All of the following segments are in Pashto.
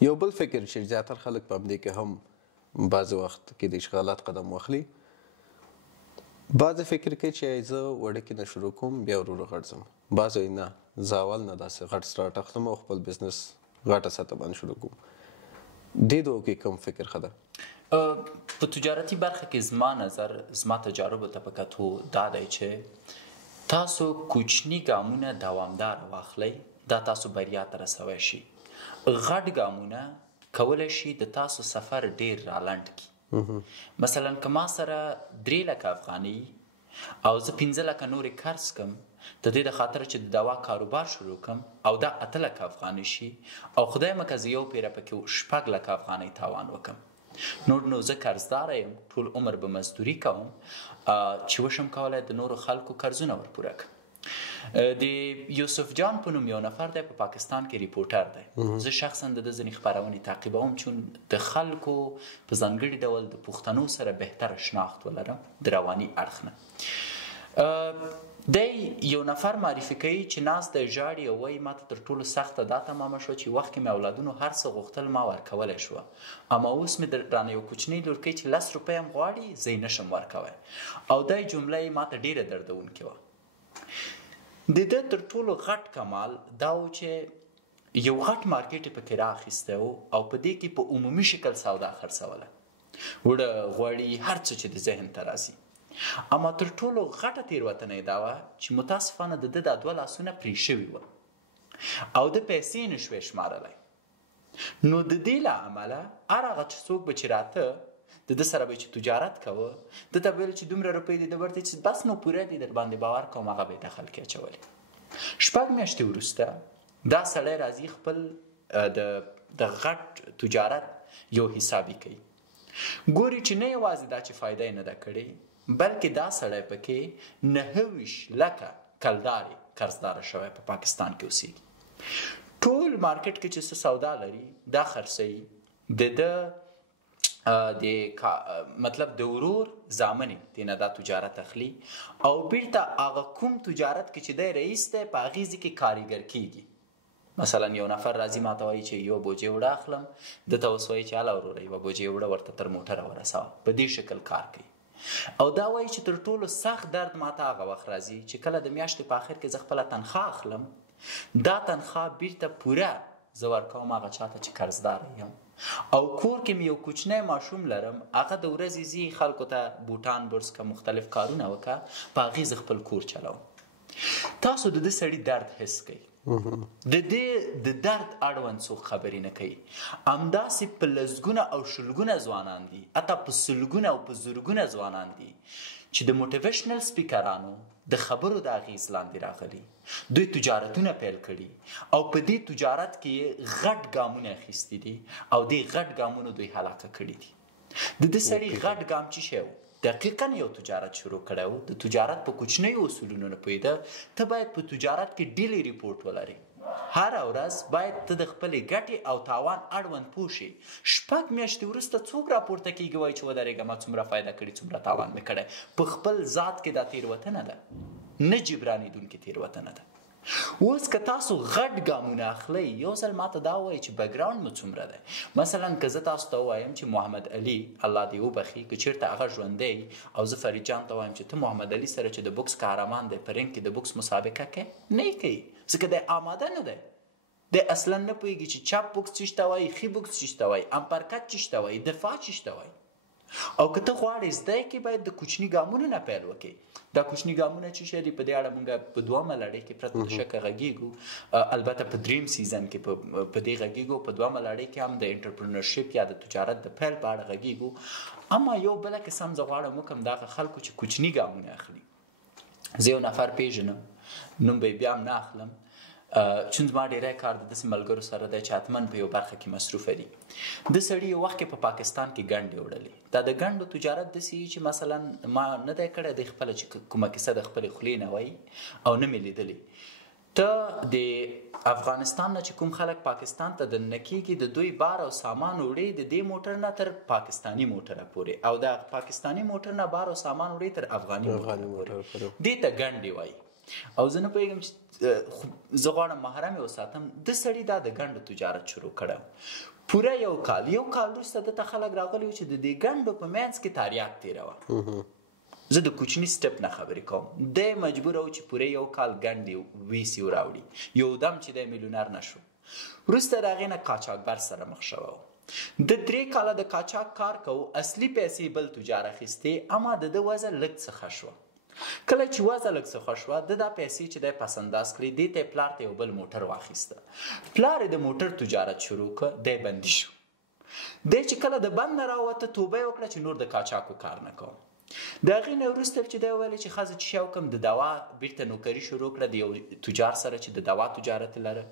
یو بل فکر چې زیاتره خلک په همدې کې هم بعضې وخت کې د اشغالات قدم واخلي، بعضې فکر کوي چې زه وړکې نه شروع کوم بیا ورو ورو غټ ځم. بعض وایي نه زه اول نه داسې غټ سټارټ اخلم او خپل بزنس غټه سطح باندې شروع کوم. دې دوو کې کوم فکر ښه ده؟ په تجارتي برخه کې زما نظر، زما تجاربو ته په کتو دا دی چې تاسو کوچني ګامونه دوامدار واخلئ، دا تاسو بریا ته رسوی شي. غټ ګامونه کولی شي د تاسو سفر ډیر رالنډ کړي. مثلا که ما سره 3 لکه افغانۍ او زه 15 لکه نورې قرض کم د دې د خاطر چې د دوا کاروبار شروع کم او دا 8 لکه افغانۍ شي او خدای مکه زه یو پیره پکې 6 لکه افغانۍ تاوان وکم، نو زه قرضدار یم، ټول عمر به مزدوري کوم چې وشم کولی د نورو خلکو قرضونه ورپوره کړم. د یوسف جان په نوم یو نفر دی، په پاکستان کې ریپورټر دی. زه شخصا د ده ځینې خپرونې تعقیبوم چون د خلکو په ځانګړي ډول د پښتنو سره بهتره شناخت ولرم د رواني اړخ نه. دی یو نفر معرفي کوي چې ناست دی ژاړي او وایي ما ته تر ټولو سخته دا تمامه شوه چې وخت کې مې اولادونو هر څه غوښتل ما ورکولی شوه، اما اوس مې رانه یو کوچنی لورکۍ چې 10 روپۍ هم غواړي زه یې نشم ورکوی. او دی جمله یې ما ته ډېره دردونکې وه. د ده تر ټولو غټ کمال دا و چې یو غټ مارکیټ یې پکې رااخیستی و او په دې کې په عمومي شکل سودا خرڅوله، وړه غوړي هر څه چې د ذهن ته راځي. اما تر ټولو غټه تېروتنه یې دا وه چې متاسفانه د ده دا 2 لاسونه پرې شوي وه او د پیسې یې نشوی شمارلی. نو د دې له امله هر هغه څوک به چې راته د ده سره به چې تجارت کوه، ده ته به ویل چې دومره روپۍ دې ده ورته چې بس نو پوره دي در باندې باور کوم، هغه به یې دخل کې اچولې. 6 میاشتې وروسته دا سړی راځي خپل د غټ تجارت یو حسابي کوي، ګوري چې نه یوازې دا چې فایده یې نه ده کړې بلکې دا سړی پکې 29 لکه کلدارې قرضداره شوی په پاکستان کې اوسېږي. ټول مارکیټ کې چې څه سودا لري دا خرڅوي، مطلب د ورور زامنې دې نه دا تجارت اخلي او بیرته هغه کوم تجارت کې چې دی رئیس دی په هغې ځای کې کارګر کېږي. مثلا یو نفر راځي ما ته وایي چې یو بوجۍ وړه اخلم، ده ته اوس وایي چې هله وروره یوه بوجۍ وړه ورته تر موټره ورسوه، په دې شکل کار کوي. او دا وایي چې تر ټولو سخت درد ما ته هغه وخت راځي چې کله د میاشتې په آخر کې زه خپله تنخواه اخلم، دا تنخواه بیرته پوره زه ورکوم هغه چاته چې قرضدار یم او کور کې مې یو کوچنی ماشوم لرم، هغه د ورځې ځي خلکو ته بوټان برس که مختلف کارونه وکړه، په هغې زه خپل کور چلوم. تاسو د ده سړي درد حس کوئ، د دې د درد اړوند څوک خبرې نه کوي. همداسې په لسګونه او شلګونه ځوانان دي، حتی په سلګونه او په زرګونه ځوانان دي چې د موټیویشنل سپیکرانو د خبرو د اغیز لاندې راغلي، دوی تجارتونه پیل کړي او په دې تجارت کې غټ ګامونه اخیستي دي او دې غټ ګامونو دوی هلاکه کړي دي. د دې سړي غټ ګام چې شی و، دقیقا یو تجارت شروع کړی و، د تجارت په کوچنیو اصولونو نه پوهېده. ته باید په تجارت کې ډیلی ریپورټ ولرې، هره ورځ باید ته د خپلې ګټې او تاوان اړوند پوه شې. 6 میاشتې وروسته څوک راپورته کېږي وایي چې ودرېږه ما څومره فایده کړې څومره تاوان مې کړی. په خپل ذات کې دا تېروتنه ده، نه جبرانېدونکې تېروتنه ده. اوس که تاسو غټ ګامونه اخلئ، یو ځل ماته دا ووایئ چې بیکګراونډ مو څومره دی. مثلا که زه تاسو ته ووایم چې محمد علي الله دې وبخي که چېرته هغه ژوندی او زه فرید جان ته وایم چې ته محمد علي سره چې د بوکس قهرمان دی په رنګ کې د بوکس مسابقه کوي، نه یې کوي ځکه دی آماده نه دی. دی اصلا نه پوهېږي چې چپ بوکس څه ته وایي، ښي بوکس څه ته وایي، امپرکټ څه ته وایي، دفاع څه ته وایي. او که ته غواړې زده یې کې باید د کوچني ګامونو نه پیل وکړې. دا کوچني ګامونه چې شی دي په دې اړه موږ په 2مه لړۍ کې پرته د شکه غږیږو، البته په 3م سیزن کې په دې غږیږو، په 2مه لړۍ کې هم د انټرپرنرشپ یا د تجارت د پیل په اړه غږیږو. اما یو بله قسم زه غواړم وکړم د هغه خلکو چې کوچني ګامونه اخلي. زه یو نفر پیژنم، نوم به یې بیا هم نه اخلم چون زما ډیری کار د داسې ملګرو سره دی چې حتما په یو برخه کې مصروفه دي. د سړي یو وخت کې په پاکستان کې ګنډې وړلې. دا د ګنډو تجارت داسې چې مثلا ما نه دی کړی، دی خپله چې کومه کیسه د خپلې خولې نه وایي او نه مې لیدلې. ته د افغانستان نه چې کوم خلک پاکستان ته دننه کېږي، د دوی بار او سامان وړي د دې موټر نه تر پاکستاني موټره پورې، او د پاکستاني موټر نه بار او سامان وړي تر افغاني موټره پورې. دې ته ګنډې وایي. او زه نه پوهېږم چې زه غواړم محرم یې وساتم. د سړي دا د ګنډو تجارت شروع کړی. پوره یو کال وروسته دته خلک راغلي چې د دې ګنډو په منځ کې تریاک تېروه. زه د کوچني سټپ نه خبرې کوم. دی مجبور و چې پوره یو کال ګنډ ویسي وراوړي، یو دم چې دی میلیونر نشو. وروسته د هغې نه قاچاقبر سره مخ شوی و. د 3 کاله د قاچاق کار کو، اصلي پیسې بل تجار اخیستې، اما د ده وضع لږ څه ښه شوه. کله چې وضع لږ څه ښه شوه، د دا پیسې چې دی پس انداز کړې، دې ته یې پلار ته یو بل موټر واخیسته. پلار یې د موټر تجارت شروع کړ، دی بندي شو. دی چې کله د بند نه راووته، توبه یې وکړه چې نور د قاچاقو کار نه کوم. د هغې نه وروسته چې دی وویل چې ښځه چې شی وکړم، د دوا بیرته نوکري شروع کړه د یو تجار سره چې د دوا تجارت لره.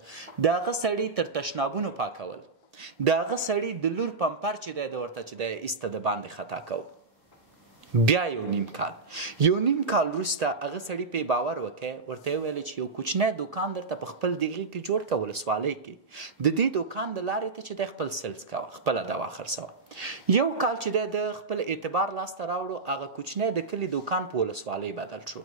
د هغه سړي تر تشنابونو پاکول، د هغه سړي د لور پمپر چې دی د ورته چې دی ایسته د باندې خطا کو. بیا یو نیم کال وروسته هغه سړي پې باور وکړ، ورته یې وویل چې یو کوچنی دوکان درته په خپل دغې کې جوړ کړه ولسوالۍ کې، د دې دوکان د لارې ته چې دی خپل سلز کوه، خپله دوا خرڅوه. یو کال چې دی د خپل اعتبار لاسته راوړو، هغه کوچنی د کلي دوکان په ولسوالۍ بدل شو.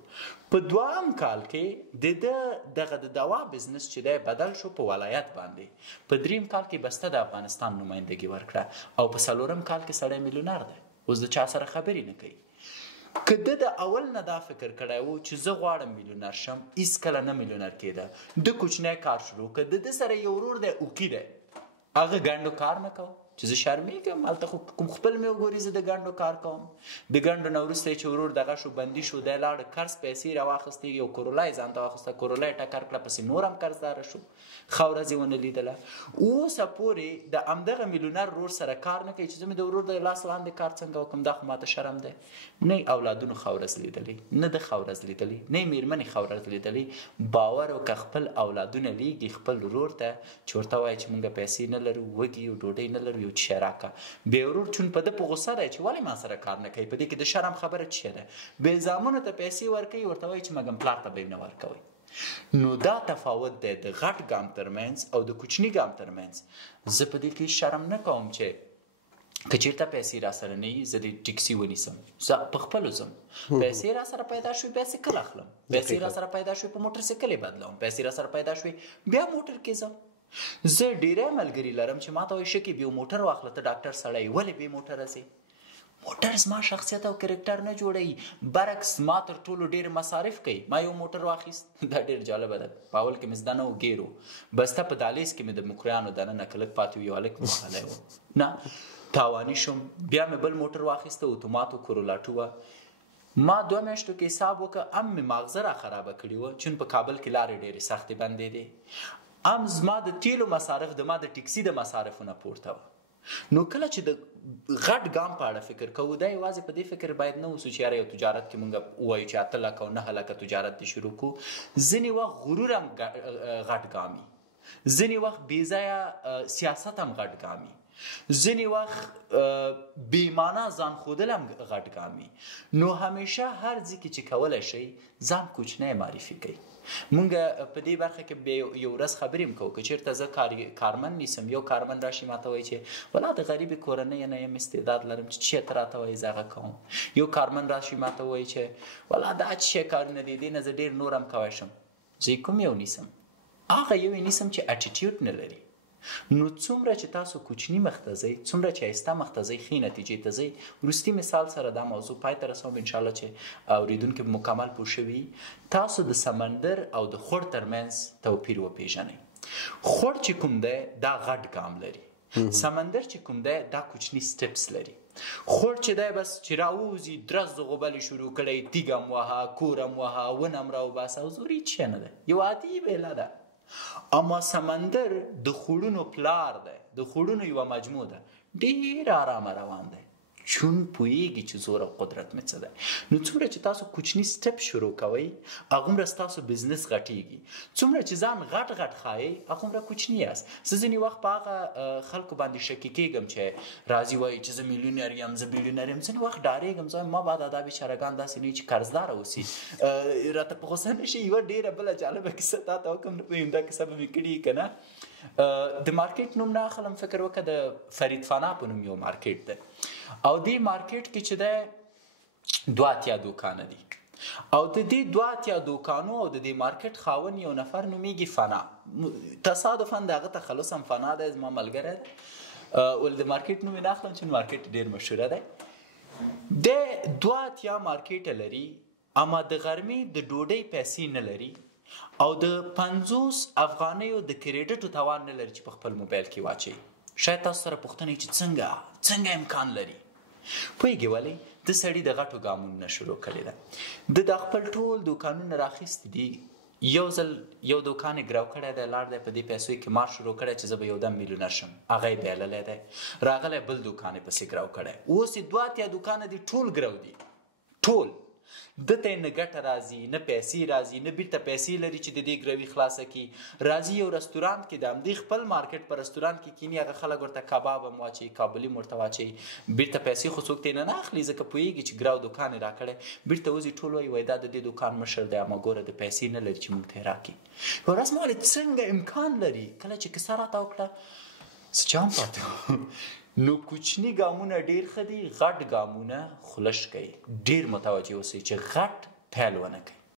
په 2م کال کې د ده دغه د دوا بزنس چې دی بدل شو په ولایت باندې. په 3م کال کې بسته د افغانستان نمایندګي ورکړه، او په 4م کال کې سړی میلیونر دی، اوس د چا سره خبرې نه کوي. که ده د اول نه دا فکر کړی و چې زه غواړم میلیونر شم، هیڅکله نه میلیونر کېده. د کوچنی کار شروع کړه. د ده سره یو ورور دی اوقي دی، هغه ګنډو کار نه کوه چې زه شرمېږم، هلته خو کوم خپل مې وګوري زه د ګنډو کار کوم. د ګنډو نه وروسته چې ورور دغه شو، بندي شو، دی لاړه قرض پیسې راواخیستې، یو کورولا یې ځان ته واخیسته، کورولا یې ټکر کړه، پسې نور هم قرضداره شو، ښه ورځ یې ونه لیدله. اوسه پورې د همدغه میلیونر ورور سره کار نه کوي چې زه مې د ورور د لاس لاندې کار څنګه وکړم، دا خو ماته شرم دی. نه یې اولادونو ښه ورځ لیدلی، نه د ښه ورځ لیدلی، نه یې مېرمنې ښه ورځ لیدلی. باور وکړه خپل اولادونه لیږي خپل ورور ته چې ورته وایي چې موږ پیسې نه لرو، وږي یو، ډوډۍ نه لرو، یو څه شی راکړه. بې ورور چون په ده په غوسه دی چې ولې ما سره کار نه کوي، په دې کې د شرم خبره څه ده. بې زامنو ته پیسې ورکوي، ورته وایي چې مګم پلار ته به یې نه ورکوئ. نو دا تفاوت دی د غټ ګام ترمنځ او د کوچني ګام ترمنځ. زه په دې کې شرم نه کوم چې که چېرته پیسې را سره نه وي، زه د ټیکسي ونیسم، زه په خپلو ځم. پیسې را سره پیدا شوي، بایسکل اخلم. پیسې را سره پیدا شوي، په موټر سایکل یې بدلوم. پیسې را سره پیدا شوي، بیا موټر کې ځم. زه ډېری ملګري لرم چې ما ته وایي شکیب یو موټر واخله، ته ډاکټر سړی یې، ولې بې موټره ځې؟ موټر زما شخصیت او کرکټر نه جوړوي، برعکس ما تر ټولو ډېر مصارف کوي. ما یو موټر واخیست، دا ډېر جالبه ده. په اول کې مې زده نه و، ګیر و، بسته په دهلیز کې مې د مکریانو دننه که لږ پاتې و، یو هلک مې وهلی و، نه تاواني شوم. بیا مې بل موټر واخیسته، اتومات و، کورولا 2 وه. ما 2 میاشتو کې حساب وکړه، ام مې ماغزه را خرابه کړې وه، چون په کابل کې لارې ډېرې سختې بندې دي. ام زما د تیلو مصارف د ما د ټیکسي د مصارفو نه پورته وه. نو کله چې د غټ ګام په اړه فکر کوو، دا یوازې په دې فکر باید نه اوسو چې یاره یو تجارت کې مونږ ووایو چې 8 لکه او 9 لکه تجارت دې شروع کړو. ځینې وخت غرور هم غټ ګامي، ځینې وخت بېځایه سیاست هم غټ ګامي، ځینې وخت بېمانه ځان ښودل هم غټ ګامي. نو همیشه هر ځای کې چې کولی شئ ځان کوچنی معرفي کوئ. مونږ په دې برخه کې یو ورځ خبرې هم کوو، که چېرته زه کارمن نیسم، یو کارمن راشي ماته وایي چې ولا د غریبې کورنۍ نه یم، استعداد لرم چې څه ته راته وایي زه هغه کوم. یو کارمن راشي ماته وایي چې ولا دا څه کارونه دي، دې نه زه ډېر نور هم کولی شم. زه یې کوم یو نیسم؟ هغه یو یې نیسم چې اټیټیوډ نه لري. نو څومره چې تاسو کوچني مخ ته ځئ، څومره چې ښایسته مخ ته ځئ، ښې نتیجې ته ځئ. وروستي مثال سره دا موضوع پای ته رسوم، انشاءالله چې اوریدونکي به مکمل پوه شوي. تاسو د سمندر او د خوړ ترمنځ توپیر وپېژنئ. خوړ چې کوم دی دا غټ ګام لري، سمندر چې کوم دی دا کوچني سټپس لري. خوړ چې دی بس چې راووځي، درز د غوبلې شروع کړی، تیږه م وهه، کوره م وهه، ونه م راوباسه، او زور هېڅ نه ده، یو عادي بیله ده. اما سمندر د خوړونو پلار دی، د خوړونو یوه مجموع ده، ډېر آرامه روان دی، چون پوهېږي چې زور او قدرت مې څه دی. نو څومره چې تاسو کوچني سټپ شروع کوئ، هغومره ستاسو بزنس غټېږي. څومره چې ځان غټ ښایئ، هغومره کوچني یاست. زه ځینې وخت په هغه خلکو باندې شکي کېږم چې راځي وایي چې زه میلیونر یم، زه بیلیونر یم. ځینې وخت ډارېږم، زه ما بعد دا بېچارهګان داسې نه وي چې قرضداره اوسي. راته په غوسه نه شي. یوه ډېره بله جالبه کیسه تا ته وکړم، نه پوهېږم دا کیسه به مې کړې که نه. د مارکیټ نوم نه اخلم، فکر وکړه د فرید فنا په نوم یو مارکیټ دی، او دې مارکیټ کې چې دی 2 دوکانه دي، او د دې 2 دوکانو او د دې مارکیټ خاوند یو نفر نومیږي فنا. تصادفاً د هغه تخلص هم فنا دی، زما ملګری دی. ول د مارکیټ نوم نه اخلم چې مارکیټ ډیر مشهوره دی د 2 مارکیټ لري اما د غرمې د ډوډۍ پیسې نه لري او د 50 افغانیو د کریډټو توان نه لري چې په خپل موبایل کې واچي شاید تاسو سره پوښتنه چې څنګه امکان لري پوهیږئ ولې د سړي د غټو ګامونو نه شروع کړې ده د خپل ټول دوکانونه راخیستي دي یو ځل یو دوکان یې ګرو کړی دی لاړ دی په دې پیسو یې مار شروع کړی چې زه به یو دم میلیونر شم هغه یې بایللی دی راغلی بل دوکان یې پسې ګرو کړی اوس یې 2 دوکانه دي ټول ګرو دي ټول دته نه ګټه راځي نه پیسې راځي نه بیرته پیسې لري چې د دې ګروي خلاصه کړي راځي یو رستورانت کې د همدې خپل مارکیټ په رستورانت کې کینی هغه خلک ورته کباب هم واچوي کابلي ورته واچوي بیرته پیسې خو څوک ترې نه اخلي ځکه پوهېږي چې ګرو دوکان یې راکړی بیرته وځي ټول وایي دا د دې دوکان مشر دی اما ګوره د پیسې نه لري چې موږ ته یې راکړي یوه ورځ ما ویل څنګه امکان لري کله چې کیسه راته وکړه څه چا هم پاته نو کوچني ګامونه ډیر ښه دي غټ ګامونه خلش کوي ډیر متوجه اوسئ چې غټ پیل ونه کوي